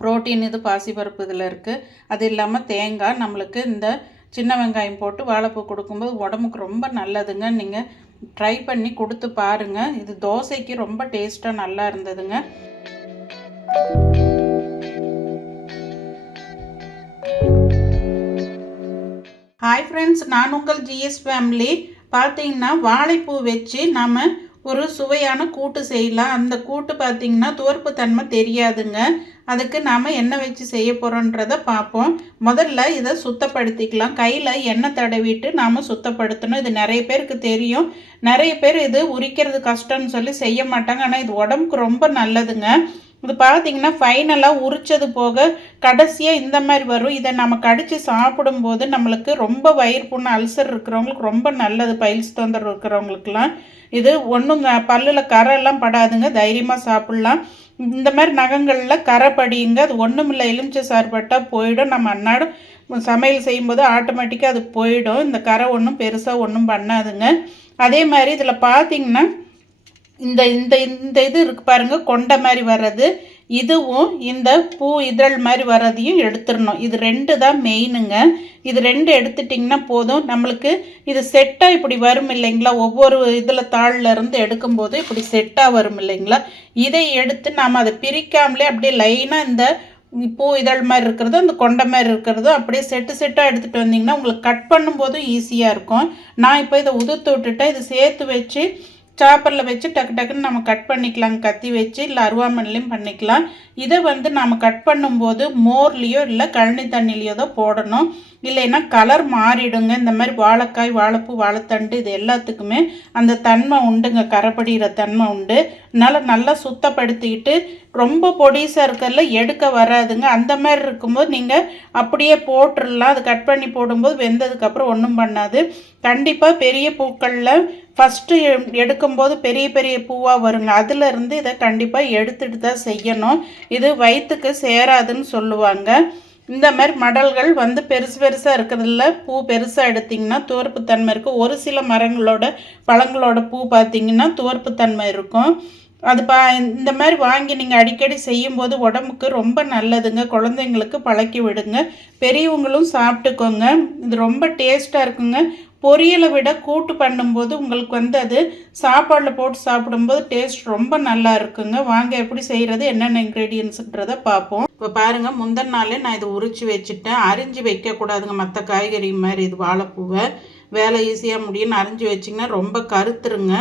Protein இது பாசிப்பருப்பு இதில் இருக்குது அது இல்லாமல் தேங்காய் நம்மளுக்கு இந்த சின்ன வெங்காயம் போட்டு வாழைப்பூ கொடுக்கும்போது உடம்புக்கு ரொம்ப நல்லதுங்க. நீங்கள் ட்ரை பண்ணி கொடுத்து பாருங்கள் இது தோசைக்கு ரொம்ப டேஸ்ட்டாக நல்லா இருந்ததுங்க. ஹாய் ஃப்ரெண்ட்ஸ் நான் உங்கள் ஜிஎஸ் ஃபேமிலி பார்த்தீங்கன்னா வாழைப்பூ வச்சு நாம் ஒரு சுவையான கூட்டு செய்யலாம். அந்த கூட்டு பார்த்திங்கன்னா துவர்ப்பு தன்மை தெரியாதுங்க. அதுக்கு நாம் என்ன வச்சு செய்ய போகிறோன்றதை பார்ப்போம் முதல்ல இதை சுத்தப்படுத்திக்கலாம். கையில் எண்ணெய் தடவிட்டு நாம் சுத்தப்படுத்தணும். இது நிறைய பேருக்கு தெரியும். நிறைய பேர் இது உரிக்கிறது கஷ்டம்னு சொல்லி செய்ய மாட்டாங்க. ஆனால் இது உடம்புக்கு ரொம்ப நல்லதுங்க. இது பார்த்தீங்கன்னா ஃபைனலாக உரிச்சது போக கடைசியாக இந்த மாதிரி வரும். இதை நம்ம கடித்து சாப்பிடும்போது நம்மளுக்கு ரொம்ப வயிறு புண்ணு அல்சர் இருக்கிறவங்களுக்கு ரொம்ப நல்லது. பைல்ஸ் தொந்தரவு இருக்கிறவங்களுக்குலாம் இது ஒன்றும் பல்லில் கரெல்லாம் படாதுங்க. தைரியமாக சாப்பிட்லாம். இந்த மாதிரி நகங்களில் கரை படியுங்க. அது ஒன்றும் இல்லை. எலுமிச்சை சார்பட்டால் போயிடும். நம்ம அன்னாடம் சமையல் செய்யும்போது ஆட்டோமேட்டிக்காக அது போயிடும். இந்த கரை ஒன்றும் பெருசாக ஒன்றும் பண்ணாதுங்க. அதே மாதிரி இதில் பார்த்தீங்கன்னா இந்த இந்த இந்த இது இருக்கு பாருங்க கொண்ட மாதிரி வர்றது. இதுவும் இந்த பூ இதழ் மாதிரி வர்றதையும் எடுத்துடணும். இது ரெண்டு தான் மெயினுங்க இது ரெண்டு எடுத்துட்டிங்கன்னா போதும். நம்மளுக்கு இது செட்டாக இப்படி வரும் இல்லைங்களா? ஒவ்வொரு இதில் தாளில் இருந்து எடுக்கும்போது இப்படி செட்டாக வரும் இல்லைங்களா? இதை எடுத்து நாம் அதை பிரிக்காமலே அப்படியே லைனாக இந்த பூ இதழ் மாதிரி இருக்கிறதும் இந்த கொண்டை மாதிரி இருக்கிறதும் அப்படியே செட்டு செட்டாக எடுத்துகிட்டு வந்தீங்கன்னா உங்களுக்கு கட் பண்ணும்போதும் ஈஸியாக இருக்கும். நான் இப்போ இதை உதுத்து விட்டுட்டேன். இது சேர்த்து வச்சு சாப்பரில் வச்சு டக்கு டக்குன்னு நம்ம கட் பண்ணிக்கலாம் கத்தி வச்சு இல்லை அருவாமனைலையும் பண்ணிக்கலாம். இதை வந்து நம்ம கட் பண்ணும்போது மோர்லேயோ இல்லை கழனி தண்ணிலையோ தான் போடணும். இல்லைன்னா கலர் மாறிடுங்க. இந்த மாதிரி வாழைக்காய் வாழைப்பூ வாழைத்தண்டு இது எல்லாத்துக்குமே அந்த தன்மை உண்டுங்க. கரைப்படிகிற தன்மை உண்டு. அதனால் நல்லா சுத்தப்படுத்திக்கிட்டு ரொம்ப பொடிசாக இருக்கிறதுல எடுக்க வராதுங்க. அந்த மாதிரி இருக்கும்போது நீங்கள் அப்படியே போட்டுடலாம். அது கட் பண்ணி போடும்போது வெந்ததுக்கப்புறம் ஒன்றும் பண்ணாது. கண்டிப்பாக பெரிய பூக்களில் ஃபஸ்ட்டு எடுக்கும்போது பெரிய பெரிய பூவாக வருங்க. அதிலிருந்து இதை கண்டிப்பாக எடுத்துகிட்டு தான் செய்யணும். இது வயிற்றுக்கு சேராதுன்னு சொல்லுவாங்க. இந்த மாதிரி மடல்கள் வந்து பெருசு பெருசாக இருக்கிறதுல பூ பெருசாக எடுத்திங்கன்னா துவர்ப்புத்தன்மை இருக்கும். ஒரு சில மரங்களோட பழங்களோட பூ பார்த்திங்கன்னா துவர்ப்புத்தன்மை இருக்கும். அது பா இந்த மாதிரி வாங்கி நீங்கள் அடிக்கடி செய்யும்போது உடம்புக்கு ரொம்ப நல்லதுங்க. குழந்தைங்களுக்கு பழக்கி விடுங்க. பெரியவங்களும் சாப்பிட்டுக்கோங்க. இது ரொம்ப டேஸ்ட்டாக இருக்குங்க. பொரியலை விட கூட்டு பண்ணும்போது உங்களுக்கு வந்து அது சாப்பாடில் போட்டு சாப்பிடும்போது டேஸ்ட் ரொம்ப நல்லா இருக்குங்க. வாங்க எப்படி செய்கிறது என்னென்ன இன்க்ரீடியன்ஸுன்றதை பார்ப்போம். இப்போ பாருங்கள் முந்தின நாளே நான் இதை உரிச்சு வச்சுட்டேன். அரிஞ்சு வைக்கக்கூடாதுங்க மற்ற காய்கறி மாதிரி இது வாழைப்பூவை. வேலை ஈஸியாக முடியும்னு அரிஞ்சு வச்சிங்கன்னா ரொம்ப கருத்துருங்க.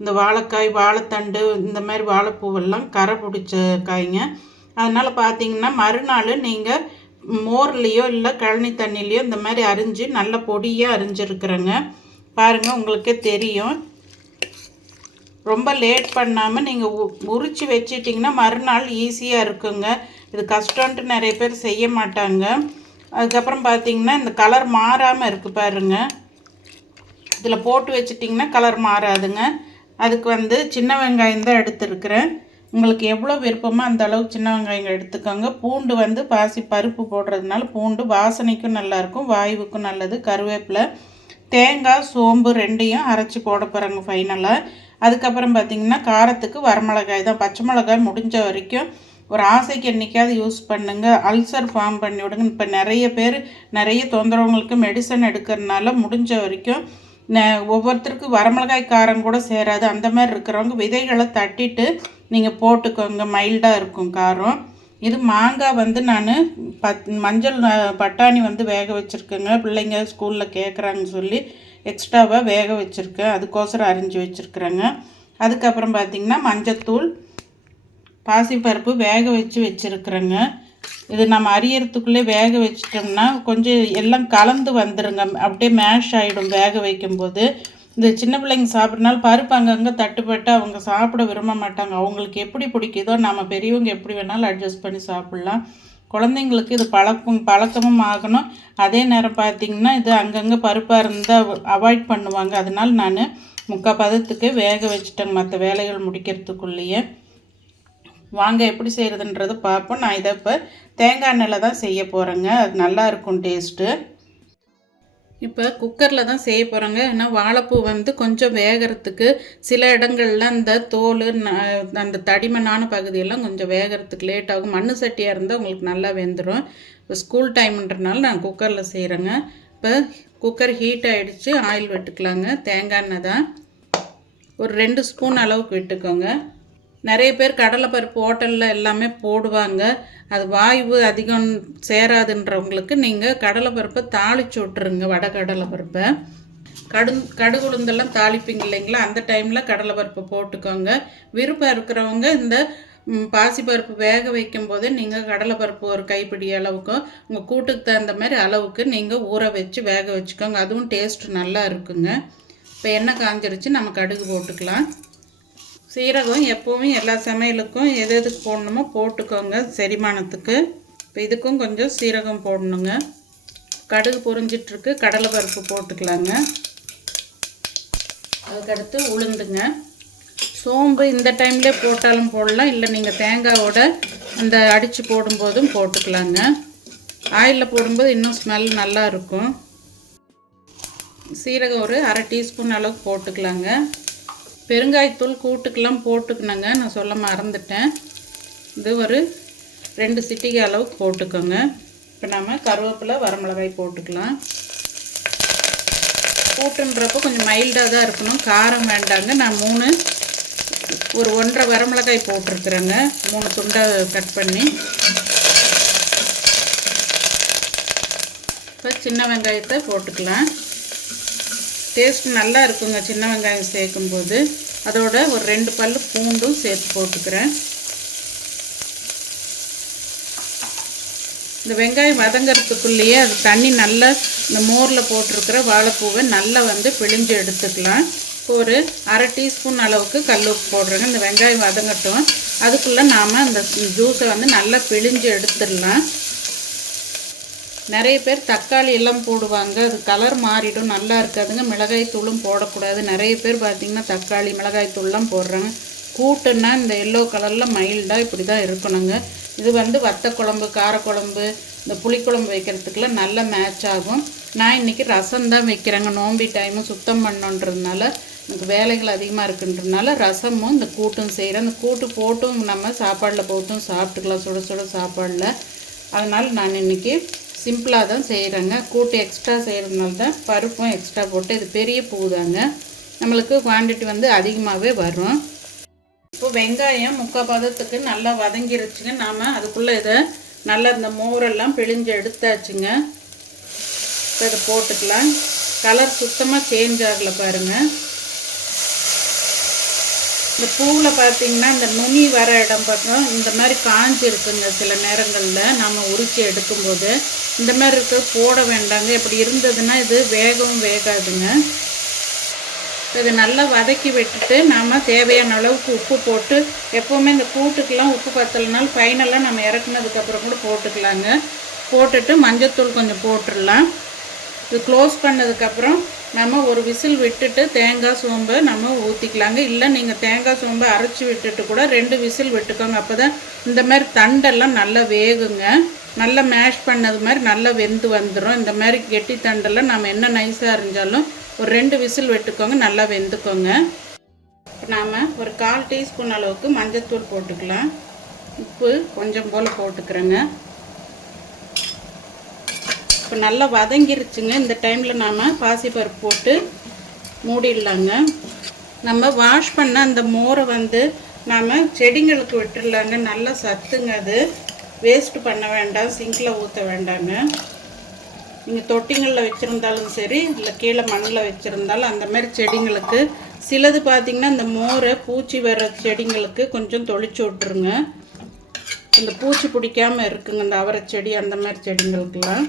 இந்த வாழைக்காய் வாழைத்தண்டு இந்த மாதிரி வாழைப்பூவெல்லாம் கரை பிடிச்ச காய்ங்க. அதனால் பார்த்தீங்கன்னா மறுநாள் நீங்கள் மோர்லேயோ இல்லை கழனி தண்ணிலேயோ இந்த மாதிரி அரிஞ்சு நல்ல பொடியாக அரிஞ்சிருக்கிறேங்க. பாருங்கள் உங்களுக்கே தெரியும். ரொம்ப லேட் பண்ணாமல் நீங்கள் உ உரித்து வச்சிட்டிங்கன்னா மறுநாள் ஈஸியாக இருக்குங்க. இது கஷ்டன்ட்டு நிறைய பேர் செய்ய மாட்டாங்க. அதுக்கப்புறம் பார்த்திங்கன்னா இந்த கலர் மாறாமல் இருக்குது பாருங்கள் இதில் போட்டு வச்சிட்டிங்கன்னா கலர் மாறாதுங்க. அதுக்கு வந்து சின்ன வெங்காயம் தான் எடுத்துருக்குறேன். உங்களுக்கு எவ்வளோ விருப்பமோ அந்த அளவுக்கு சின்ன வெங்காயம் எடுத்துக்கோங்க. பூண்டு வந்து பாசி பருப்பு போடுறதுனால பூண்டு வாசனைக்கும் நல்லாயிருக்கும் வாயுவுக்கும் நல்லது. கருவேப்பிலை தேங்காய் சோம்பு ரெண்டையும் அரைச்சி போட போகிறாங்க ஃபைனலாக அதுக்கப்புறம் பார்த்திங்கன்னா காரத்துக்கு வரமிளகாய் தான். பச்சை மிளகாய் முடிஞ்ச வரைக்கும் ஒரு ஆசைக்கு என்றைக்காவது யூஸ் பண்ணுங்கள் அல்சர் ஃபார்ம் பண்ணி விடுங்க. இப்போ நிறைய பேர் நிறைய தொந்தரவுங்களுக்கு மெடிசன் எடுக்கிறதுனால முடிஞ்ச வரைக்கும் ஒவ்வொருத்தருக்கும் வரமிளகாய் காரம் கூட சேராது. அந்த மாதிரி இருக்கிறவங்க விதைகளை தட்டிட்டு நீங்கள் போட்டுக்கோங்க மைல்டாக இருக்கும் காரம். இது மாங்காய் வந்து நான் பத் மஞ்சள் பட்டாணி வந்து வேக வச்சுருக்கேங்க. பிள்ளைங்க ஸ்கூலில் கேட்குறாங்கன்னு சொல்லி எக்ஸ்ட்ராவாக வேக வச்சுருக்கேன். அதுக்கோசரம் அரிஞ்சு வச்சுருக்குறேங்க. அதுக்கப்புறம் பார்த்திங்கன்னா மஞ்சத்தூள் பாசிப்பருப்பு வேக வச்சு வச்சுருக்குறேங்க. இது நம்ம அரியறதுக்குள்ளே வேக வச்சிட்டோம்னா கொஞ்சம் எல்லாம் கலந்து வந்துடுங்க அப்படியே மேஷ் ஆகிடும் வேக வைக்கும்போது. இந்த சின்ன பிள்ளைங்க சாப்பிட்றனால பருப்பு அங்கங்கே தட்டுப்பட்டு அவங்க சாப்பிட விரும்ப மாட்டாங்க. அவங்களுக்கு எப்படி பிடிக்குதோ நம்ம பெரியவங்க எப்படி வேணாலும் அட்ஜஸ்ட் பண்ணி சாப்பிட்லாம். குழந்தைங்களுக்கு இது பழக்கம் பழக்கமும் ஆகணும். அதே நேரம் பார்த்திங்கன்னா இது அங்கங்கே பருப்பாக இருந்தால் அவாய்ட் பண்ணுவாங்க. அதனால் நான் முக்கால் பதத்துக்கு வேக வச்சுட்டேங்க மற்ற வேலைகள் முடிக்கிறதுக்குள்ளேயே. வாங்க எப்படி செய்கிறதுன்றது பார்ப்போம். நான் இதை இப்போ தேங்காய் எண்ணெயில் தான் செய்ய போகிறேங்க அது நல்லா இருக்கும் டேஸ்ட்டு இப்போ குக்கரில் தான் செய்ய போகிறோங்க ஏன்னா வாழைப்பூ வந்து கொஞ்சம் வேகிறதுக்கு சில இடங்கள்ல அந்த தோல் ந- அந்த தடிமனான பகுதியெல்லாம் கொஞ்சம் வேகிறதுக்கு லேட் ஆகும். மண் சட்டியாக இருந்தால் உங்களுக்கு நல்லா வெந்துடும் இப்போ ஸ்கூல் டைம்ன்றனால நான் குக்கரில் செய்கிறேங்க இப்போ குக்கர் ஹீட் ஆகிடுச்சு ஆயில் விட்டுக்கலாங்க. தேங்காய் எண்ணெய் தான். ஒரு ரெண்டு ஸ்பூன் அளவுக்கு விட்டுக்கோங்க. நிறைய பேர் கடலைப்பருப்பு ஹோட்டலில் எல்லாமே போடுவாங்க. அது வாய்வு அதிகம் சேராதுன்றவங்களுக்கு நீங்கள் கடலைப்பருப்பை தாளிச்சு விட்ருங்க வடை கடலைப்பருப்பை கடு கடுகு உளுந்தெல்லாம் தாளிப்பீங்க இல்லைங்களா? அந்த டைமில் கடலைப்பருப்பு போட்டுக்கோங்க. விருப்பம் இருக்கிறவங்க இந்த பாசிப்பருப்பு வேக வைக்கும் போதே நீங்கள் கடலைப்பருப்பு ஒரு கைப்பிடி அளவுக்கும் உங்கள் கூட்டுக்கு தகுந்த மாதிரி அளவுக்கு நீங்கள் ஊற வச்சு வேக வச்சுக்கோங்க. அதுவும் டேஸ்ட் நல்லா இருக்குங்க. இப்போ எண்ணெய் காஞ்சிருச்சு நம்ம கடுகு போட்டுக்கலாம். சீரகம் எப்போவுமே எல்லா சமையலுக்கும் எது எதுக்கு போடணுமோ போட்டுக்கோங்க செரிமானத்துக்கு. இப்போ இதுக்கும் கொஞ்சம் சீரகம் போடணுங்க. கடுகு பொரிஞ்சிட்ருக்கு கடலைப்பருப்பு போட்டுக்கலாங்க. அதுக்கடுத்து உளுந்துங்க. சோம்பு இந்த டைம்லேயே போட்டாலும் போடலாம் இல்லை நீங்கள் தேங்காவோட அந்த அடித்து போடும்போதும் போட்டுக்கலாங்க. ஆயிலில் போடும்போது இன்னும் ஸ்மெல் நல்லா இருக்கும். சீரகம் ஒரு அரை டீஸ்பூன் அளவுக்கு போட்டுக்கலாங்க. பெருங்காயத்தூள் கூட்டுக்கெல்லாம் போட்டுக்கணுங்க நான் சொல்ல மறந்துட்டேன். இது ஒரு ரெண்டு சிட்டிகை அளவுக்கு போட்டுக்கோங்க. இப்போ நம்ம கருவேப்பிலை வரமிளகாய் போட்டுக்கலாம். கூட்டுன்றப்போ கொஞ்சம் மைல்டாக தான் இருக்கணும். காரம் வேண்டாங்க. நான் மூணு ஒரு ஒன்றரை வரமிளகாய் போட்டிருக்குறேங்க. மூணு துண்டை கட் பண்ணி. இப்போ சின்ன வெங்காயத்தை போட்டுக்கலாம். டேஸ்ட் நல்லா இருக்குங்க. சின்ன வெங்காயம் சேர்க்கும்போது. அதோட ஒரு ரெண்டு பல் பூண்டும் சேர்த்து போட்டுக்கிறேன். இந்த வெங்காயம் வதங்கிறதுக்குள்ளேயே அது தண்ணி நல்லா இந்த மோரில் போட்டிருக்கிற வாழைப்பூவை நல்லா வந்து பிழிஞ்சு எடுத்துக்கலாம். இப்போ ஒரு அரை டீஸ்பூன் அளவுக்கு கல் உப்பு போடுறேங்க. இந்த வெங்காயம் வதங்கட்டும். அதுக்குள்ளே நாம் அந்த ஜூஸை வந்து நல்லா பிழிஞ்சு எடுத்துடலாம். நிறைய பேர் தக்காளி எல்லாம் போடுவாங்க. அது கலர் மாறிடும் நல்லா இருக்காதுங்க. மிளகாய் தூளும் போடக்கூடாது. நிறைய பேர் பார்த்திங்கன்னா தக்காளி மிளகாய் தூள்லாம் போடுறாங்க. கூட்டுன்னா இந்த எல்லோ கலரில் மைல்டாக இப்படி தான் இருக்கணுங்க. இது வந்து வத்த குழம்பு காரக்குழம்பு இந்த புளிக்குழம்பு வைக்கிறதுக்கெலாம் நல்ல மேட்ச் ஆகும். நான் இன்றைக்கி ரசம் தான் வைக்கிறேங்க. நோம்பி டைமும் சுத்தம் பண்ணுன்றதுனால எனக்கு வேலைகள் அதிகமாக இருக்குன்றதுனால ரசமும் இந்த கூட்டும் செய்கிறேன் இந்த கூட்டு போட்டும் நம்ம சாப்பாடில் போட்டும் சாப்பிட்டுக்கலாம். சுட சுட சாப்பாடில். அதனால் நான் இன்றைக்கி சிம்பிளாக தான் செய்கிறேங்க கூட்டு எக்ஸ்ட்ரா செய்கிறதுனால தான் பருப்பும் எக்ஸ்ட்ரா போட்டு இது பெரிய பூ தாங்க நம்மளுக்கு குவான்டிட்டி வந்து அதிகமாகவே வரும். இப்போ வெங்காயம் முக்கால் பதத்துக்கு நல்லா வதங்கிருச்சுங்க. நாம் அதுக்குள்ளே இதை நல்லா இந்த மோரெல்லாம் பிழிஞ்சு எடுத்தாச்சுங்க. இப்போ இதை போட்டுக்கலாம். கலர் சுத்தமாக சேஞ்ச் ஆகலை பாருங்கள் இந்த பூவில் பார்த்திங்கன்னா இந்த நுனி வர இடம் பார்த்தோம் இந்த மாதிரி காஞ்சி இருக்குங்க சில நேரங்களில். நம்ம உரித்து எடுக்கும்போது இந்த மாதிரி இருக்க போட வேண்டாங்க. இப்படி இருந்ததுன்னா இது வேகவும் வேகாதுங்க. இதை நல்லா வதக்கி விட்டுட்டு நாம் தேவையான அளவுக்கு உப்பு போட்டு எப்போவுமே இந்த கூட்டுக்கெலாம் உப்பு பத்தலைனாலும் ஃபைனலாக நம்ம இறக்குனதுக்கப்புறம் கூட போட்டுக்கலாங்க. போட்டுட்டு மஞ்சத்தூள் கொஞ்சம் போட்டுடலாம். இது க்ளோஸ் பண்ணதுக்கப்புறம் நம்ம ஒரு விசில் விட்டுட்டு தேங்காய் சோம்பை நம்ம ஊற்றிக்கலாங்க இல்லை நீங்கள் தேங்காய் சோம்பை அரைச்சி விட்டுட்டு கூட ரெண்டு விசில் விட்டுக்கோங்க. அப்போ தான் இந்த மாதிரி தண்டெல்லாம் நல்லா வேகுங்க. நல்லா மேஷ் பண்ணது மாதிரி நல்லா வெந்து வந்துடும் இந்த மாதிரி கெட்டி தண்டெல்லாம் நம்ம என்ன நைஸாக இருந்தாலும் ஒரு ரெண்டு விசில் விட்டுக்கோங்க. நல்லா வெந்துக்கோங்க. நாம் ஒரு கால் டீஸ்பூன் அளவுக்கு மஞ்சத்தூள் போட்டுக்கலாம். உப்பு கொஞ்சம் போல் போட்டுக்கிறேங்க. இப்போ நல்லா வதங்கிருச்சுங்க. இந்த டைமில் நாம் பாசிப்பருப்பு போட்டு மூடிடலாங்க. நம்ம வாஷ் பண்ண அந்த மோரை வந்து நாம் செடிங்களுக்கு விட்டுடலாங்க. நல்லா சத்துங்க அது. வேஸ்ட் பண்ண வேண்டாம். சிங்கில் ஊற்ற வேண்டாங்க. நீங்கள் தொட்டிங்களில் வச்சுருந்தாலும் சரி இல்லை கீழே மண்ணில் வச்சுருந்தாலும் அந்த மாதிரி செடிங்களுக்கு சிலது பார்த்திங்கன்னா இந்த மோரை பூச்சி வர செடிங்களுக்கு கொஞ்சம் தொளிச்சு விட்ருங்க இந்த பூச்சி பிடிக்காமல் இருக்குங்க. இந்த அவரை செடி அந்த மாதிரி செடிங்களுக்கெல்லாம்.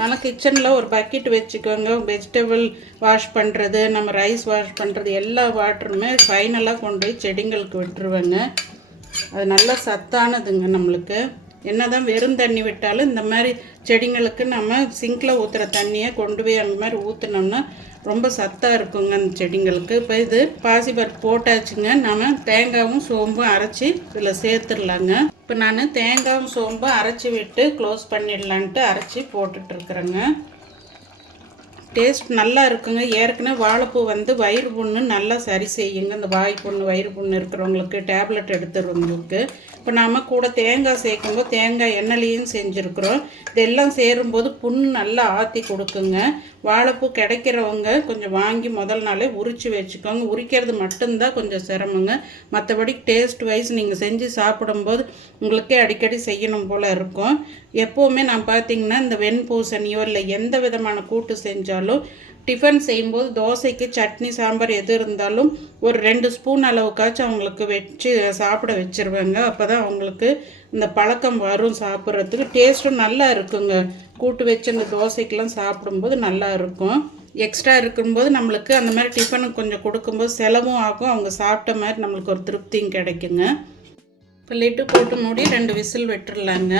நல்லா கிச்சனில் ஒரு பக்கெட் வச்சுக்கோங்க. வெஜிடபிள் வாஷ் பண்ணுறது நம்ம ரைஸ் வாஷ் பண்ணுறது எல்லா வாட்டருமே ஃபைனலாக கொண்டு போய் செடிங்களுக்கு விட்டுருவேங்க. அது நல்லா சத்தானதுங்க நம்மளுக்கு. என்னதான் வெறும் தண்ணி விட்டாலும் இந்த மாதிரி செடிங்களுக்கு நம்ம சிங்கில் ஊற்றுற தண்ணியை கொண்டு போய் அந்த மாதிரி ஊற்றுனோம்னா ரொம்ப சத்தாக இருக்குங்க அந்த செடிங்களுக்கு. இப்போ இது பாசிப்பருப்பு போட்டாச்சுங்க. நம்ம தேங்காயும் சோம்பும் அரைச்சி இதில் சேர்த்துடலாங்க. இப்போ நான் தேங்காயும் சோம்பும் அரைச்சி விட்டு க்ளோஸ் பண்ணிடலான்ட்டு அரைச்சி போட்டுட்ருக்குறேங்க டேஸ்ட் நல்லா இருக்குங்க. ஏற்கனவே வாழைப்பூ வந்து வயிறு புண்ணு நல்லா சரி செய்யுங்க. இந்த வாய் புண்ணு வயிறு புண்ணு இருக்கிறவங்களுக்கு டேப்லெட் எடுத்துறவங்களுக்கு இப்போ நாம் கூட தேங்காய் சேர்க்கும்போது தேங்காய் எண்ணெயிலையும் செஞ்சுருக்குறோம். இதெல்லாம் சேரும்போது புண்ணு நல்லா ஆற்றி கொடுக்குங்க. வாழைப்பூ கிடைக்கிறவங்க கொஞ்சம் வாங்கி முதல் நாளே உரித்து வச்சுக்கோங்க. உரிக்கிறது மட்டும்தான் கொஞ்சம் சிரமங்க. மற்றபடி டேஸ்ட் வைஸ் நீங்கள் செஞ்சு சாப்பிடும்போது உங்களுக்கே அடிக்கடி செய்யணும் போல் இருக்கும். எப்போவுமே நான் பார்த்தீங்கன்னா இந்த வெண்பூசணியோ இல்லை எந்த விதமான கூட்டு செஞ்சாலும் டிஃபன் செய்யும்போது தோசைக்கு சட்னி சாம்பார் எது இருந்தாலும் ஒரு ரெண்டு ஸ்பூன் அளவுக்காச்சும் அவங்களுக்கு வச்சு சாப்பிட வச்சுருவேங்க. அப்போ தான் அவங்களுக்கு இந்த பழக்கம் வரும் சாப்பிட்றதுக்கு. டேஸ்ட்டும் நல்லா இருக்குங்க. கூட்டு வச்சு அந்த தோசைக்கெலாம் சாப்பிடும்போது நல்லா இருக்கும். எக்ஸ்ட்ரா இருக்கும்போது நம்மளுக்கு அந்த மாதிரி டிஃபனுக்கு கொஞ்சம் கொடுக்கும்போது செலவும் ஆகும். அவங்க சாப்பிட்ட மாதிரி நம்மளுக்கு ஒரு திருப்தியும் கிடைக்குங்க. இப்போ லிட்டு போட்டு மூடி ரெண்டு விசில் விட்டுறலாங்க.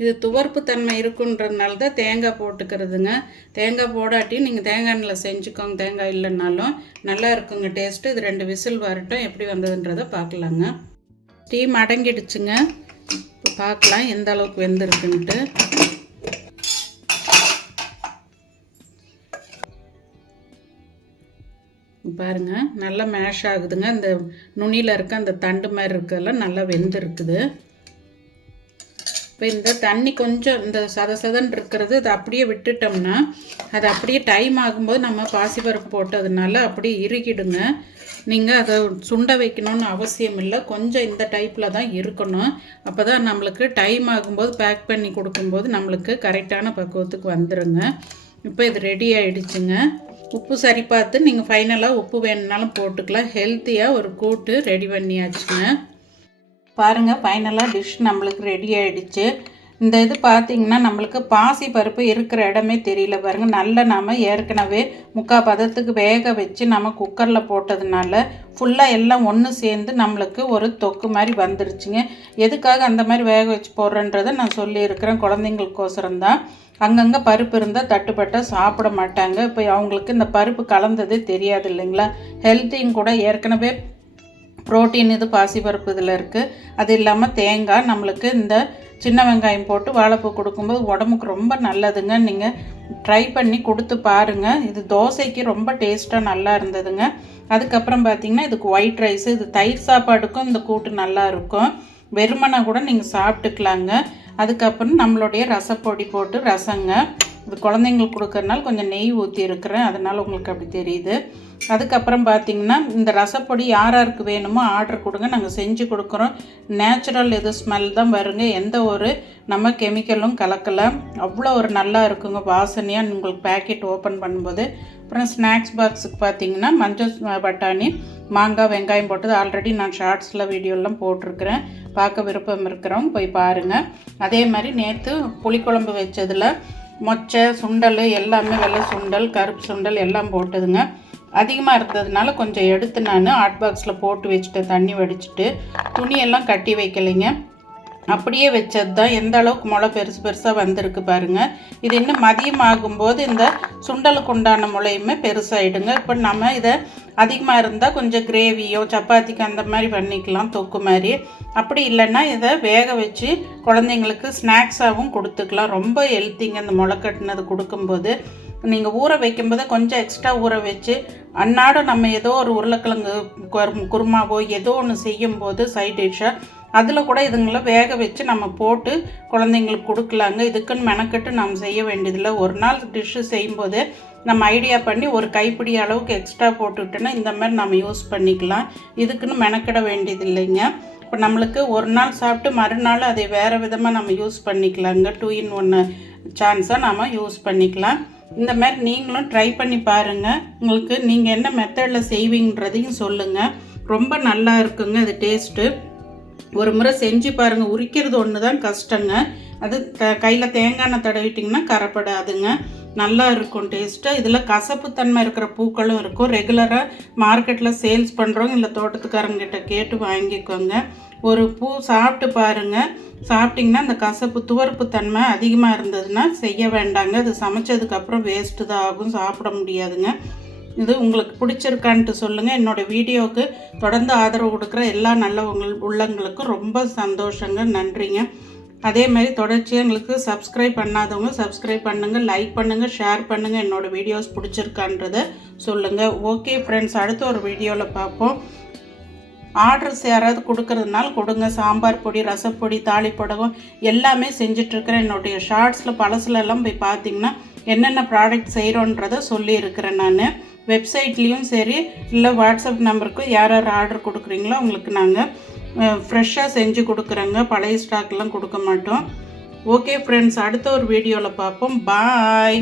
இது துவர்ப்பு தன்மை இருக்குன்றதுனால தான் தேங்காய் போட்டுக்கிறதுங்க. தேங்காய் போடாட்டி நீங்கள் தேங்காய் எண்ணெயில் செஞ்சுக்கோங்க. தேங்காய் இல்லைன்னாலும் நல்லா இருக்குங்க டேஸ்ட்டு இது ரெண்டு விசில் வரட்டும். எப்படி வந்ததுன்றதை பார்க்கலாங்க. ஸ்டீம் அடங்கிடுச்சுங்க இப்போ பார்க்கலாம் எந்த அளவுக்கு வெந்திருக்குன்ட்டு. பாருங்க நல்லா மேஷ் ஆகுதுங்க. அந்த நுனியில் இருக்க அந்த தண்டு மாதிரி இருக்கெல்லாம் நல்லா வெந்திருக்குது. இப்போ இந்த தண்ணி கொஞ்சம் இந்த சத சதன் இருக்கிறது அதை அப்படியே விட்டுட்டோம்னா அது அப்படியே டைம் ஆகும்போது நம்ம பாசிப்பருப்பு போட்டதுனால அப்படியே இறுகிடுங்க. நீங்கள் அதை சுண்ட வைக்கணும்னு அவசியம் இல்லை. கொஞ்சம் இந்த டைப்பில் தான் இருக்கணும். அப்போ தான் நம்மளுக்கு டைம் ஆகும்போது பேக் பண்ணி கொடுக்கும்போது நம்மளுக்கு கரெக்டான பக்குவத்துக்கு வந்துடுங்க இப்போ இது ரெடி ஆகிடுச்சுங்க உப்பு சரி பார்த்து நீங்கள் ஃபைனலாக உப்பு வேணுனாலும் போட்டுக்கலாம். ஹெல்த்தியாக ஒரு கூட்டு ரெடி பண்ணியாச்சுங்க. பாருங்கள் ஃபைனலாக டிஷ் நம்மளுக்கு ரெடி ஆகிடுச்சு இந்த இது பார்த்திங்கன்னா நம்மளுக்கு பாசி பருப்பு இருக்கிற இடமே தெரியல பாருங்கள் நல்ல நாம் ஏற்கனவே முக்கால் பதத்துக்கு வேக வச்சு நம்ம குக்கரில் போட்டதுனால ஃபுல்லாக எல்லாம் ஒன்று சேர்ந்து நம்மளுக்கு ஒரு தொக்கு மாதிரி வந்துருச்சுங்க. எதுக்காக அந்த மாதிரி வேக வச்சு போடுறன்றதை நான் சொல்லியிருக்கிறேன். குழந்தைங்களுக்கோசரம் தான். அங்கங்கே பருப்பு இருந்தால் தட்டுப்பட்டால் சாப்பிட மாட்டாங்க. இப்போ அவங்களுக்கு இந்த பருப்பு கலந்ததே தெரியாது இல்லைங்களா? ஹெல்த்தியும் கூட ஏற்கனவே ப்ரோட்டீன் இது பாசிப்பருப்பு இதில் இருக்குது அது இல்லாமல் தேங்காய் நம்மளுக்கு இந்த சின்ன வெங்காயம் போட்டு வாழைப்பூ கொடுக்கும்போது உடம்புக்கு ரொம்ப நல்லதுங்க. நீங்கள் ட்ரை பண்ணி கொடுத்து பாருங்கள் இது தோசைக்கு ரொம்ப டேஸ்ட்டாக நல்லா இருந்ததுங்க. அதுக்கப்புறம் பார்த்திங்கன்னா இதுக்கு ஒயிட் ரைஸு இது தயிர் சாப்பாடுக்கும் இந்த கூட்டு நல்லா இருக்கும். வெறுமனை கூட நீங்கள் சாப்பிட்டுக்கலாங்க. அதுக்கப்புறம் நம்மளுடைய ரசப்பொடி போட்டு ரசங்க. இது குழந்தைங்களுக்கு கொடுக்கறனால கொஞ்சம் நெய் ஊற்றி இருக்கிறேன் அதனால் உங்களுக்கு அப்படி தெரியுது. அதுக்கப்புறம் பார்த்திங்கன்னா இந்த ரசப்பொடி யார் யாருக்கு வேணுமோ ஆர்டர் கொடுங்க. நாங்கள் செஞ்சு கொடுக்குறோம். நேச்சுரல் இது ஸ்மெல் தான் வருங்க. எந்த ஒரு நம்ம கெமிக்கலும் கலக்கலை. அவ்வளோ ஒரு நல்லா இருக்குங்க. வாசனையாக உங்களுக்கு பேக்கெட் ஓப்பன் பண்ணும்போது. அப்புறம் ஸ்நாக்ஸ் பாக்ஸுக்கு பார்த்தீங்கன்னா மஞ்சள் பட்டாணி மாங்காய் வெங்காயம் போட்டது. ஆல்ரெடி நான் ஷார்ட்ஸில் வீடியோலாம் போட்டிருக்கிறேன். பார்க்க விருப்பம் இருக்கிறோம் போய் பாருங்கள் அதே மாதிரி நேற்று புளிக்குழம்பு வச்சதில் மொச்சை சுண்டல் எல்லாமே வெள்ளை சுண்டல் கருப்பு சுண்டல் எல்லாம் போட்டதுங்க. அதிகமாக இருந்ததுனால கொஞ்சம் எடுத்து நான் ஹாட் பாக்ஸில் போட்டு வச்சுட்டு தண்ணி வடிச்சிட்டு துணியெல்லாம் கட்டி வைக்கலைங்க. அப்படியே வச்சது தான் எந்த அளவுக்கு முளை பெருசு பெருசாக வந்திருக்கு பாருங்கள் இது இன்னும் மதியம் ஆகும்போது இந்த சுண்டலுக்கு உண்டான முளையுமே பெருசாகிடுங்க இப்போ நம்ம இதை அதிகமாக இருந்தால் கொஞ்சம் கிரேவியோ சப்பாத்திக்கு அந்த மாதிரி பண்ணிக்கலாம் தொக்கு மாதிரி. அப்படி இல்லைன்னா இதை வேக வச்சு குழந்தைங்களுக்கு ஸ்நாக்ஸாகவும் கொடுத்துக்கலாம். ரொம்ப ஹெல்த்திங்க இந்த முளை கட்டினது கொடுக்கும்போது. நீங்கள் ஊற வைக்கும்போது கொஞ்சம் எக்ஸ்ட்ரா ஊற வச்சு அன்னாடம் நம்ம ஏதோ ஒரு உருளைக்கிழங்கு குருமாவோ ஏதோ ஒன்று செய்யும்போது சைட் டிஷ்ஷாக அதில் கூட இதுங்களை வேக வச்சு நம்ம போட்டு குழந்தைங்களுக்கு கொடுக்கலாங்க. இதுக்குன்னு மெனக்கெட்டு நாம் செய்ய வேண்டியதில்லை. ஒரு நாள் டிஷ்ஷு செய்யும்போது நம்ம ஐடியா பண்ணி ஒரு கைப்பிடி அளவுக்கு எக்ஸ்ட்ரா போட்டுக்கிட்டோன்னா இந்த மாதிரி நம்ம யூஸ் பண்ணிக்கலாம். இதுக்குன்னு மெனக்கிட வேண்டியதில்லைங்க. இப்போ நம்மளுக்கு ஒரு நாள் சாப்பிட்டு மறுநாள் அதை வேறு விதமாக நம்ம யூஸ் பண்ணிக்கலாங்க. டூ இன் ஒன்று சான்ஸாக நம்ம யூஸ் பண்ணிக்கலாம். இந்த மாதிரி நீங்களும் ட்ரை பண்ணி பாருங்கள் உங்களுக்கு நீங்கள் என்ன மெத்தடில் செய்வீங்கன்றதையும் சொல்லுங்கள் ரொம்ப நல்லா இருக்குங்க அது டேஸ்ட்டு ஒரு முறை செஞ்சு பாருங்கள் உரிக்கிறது ஒன்று தான் கஷ்டங்க. அது த கையில் தேங்காய் எண்ணெய் தடவிட்டிங்கன்னா கரப்படாதுங்க. நல்லா இருக்கும் டேஸ்ட்டு இதில் கசப்புத்தன்மை இருக்கிற பூக்களும் இருக்கும். ரெகுலராக மார்க்கெட்டில் சேல்ஸ் பண்ணுறவங்க இல்லை தோட்டத்துக்காரங்கிட்ட கேட்டு வாங்கிக்கோங்க. ஒரு பூ சாப்பிட்டு பாருங்கள் சாப்பிட்டிங்கன்னா அந்த கசப்பு துவர்ப்பு தன்மை அதிகமாக இருந்ததுன்னா செய்ய வேண்டாங்க. அது சமைச்சதுக்கப்புறம் வேஸ்ட்டு தான் ஆகும். சாப்பிட முடியாதுங்க. இது உங்களுக்கு பிடிச்சிருக்கான்ட்டு சொல்லுங்கள் என்னோடய வீடியோவுக்கு தொடர்ந்து ஆதரவு கொடுக்குற எல்லா நல்ல உள்ளங்களுக்கும் ரொம்ப சந்தோஷங்க. நன்றிங்க. அதே மாதிரி தொடர்ச்சியாக எங்களுக்கு சப்ஸ்கிரைப் பண்ணாதவங்க சப்ஸ்கிரைப் பண்ணுங்கள் லைக் பண்ணுங்கள் ஷேர் பண்ணுங்கள் என்னோடய வீடியோஸ் பிடிச்சிருக்கான்றதை சொல்லுங்கள் ஓகே ஃப்ரெண்ட்ஸ் அடுத்த ஒரு வீடியோவில் பார்ப்போம். ஆர்டர்ஸ் யாராவது கொடுக்கறதுனால கொடுங்க. சாம்பார் பொடி ரசப்பொடி தாளிப்படகம் எல்லாமே செஞ்சிட்ருக்கிறேன். என்னுடைய ஷார்ட்ஸில் பழசுலலாம் போய் பார்த்தீங்கன்னா என்னென்ன ப்ராடக்ட் செய்கிறோன்றதை சொல்லியிருக்கிறேன் நான். வெப்சைட்லேயும் சரி இல்லை வாட்ஸ்அப் நம்பருக்கும் யார் யார் ஆர்டர் கொடுக்குறீங்களோ அவங்களுக்கு நாங்கள் ஃப்ரெஷ்ஷாக செஞ்சு கொடுக்குறோங்க. பழைய ஸ்டாக்லாம் கொடுக்க மாட்டோம். ஓகே ஃப்ரெண்ட்ஸ் அடுத்த ஒரு வீடியோவில் பார்ப்போம் பாய்.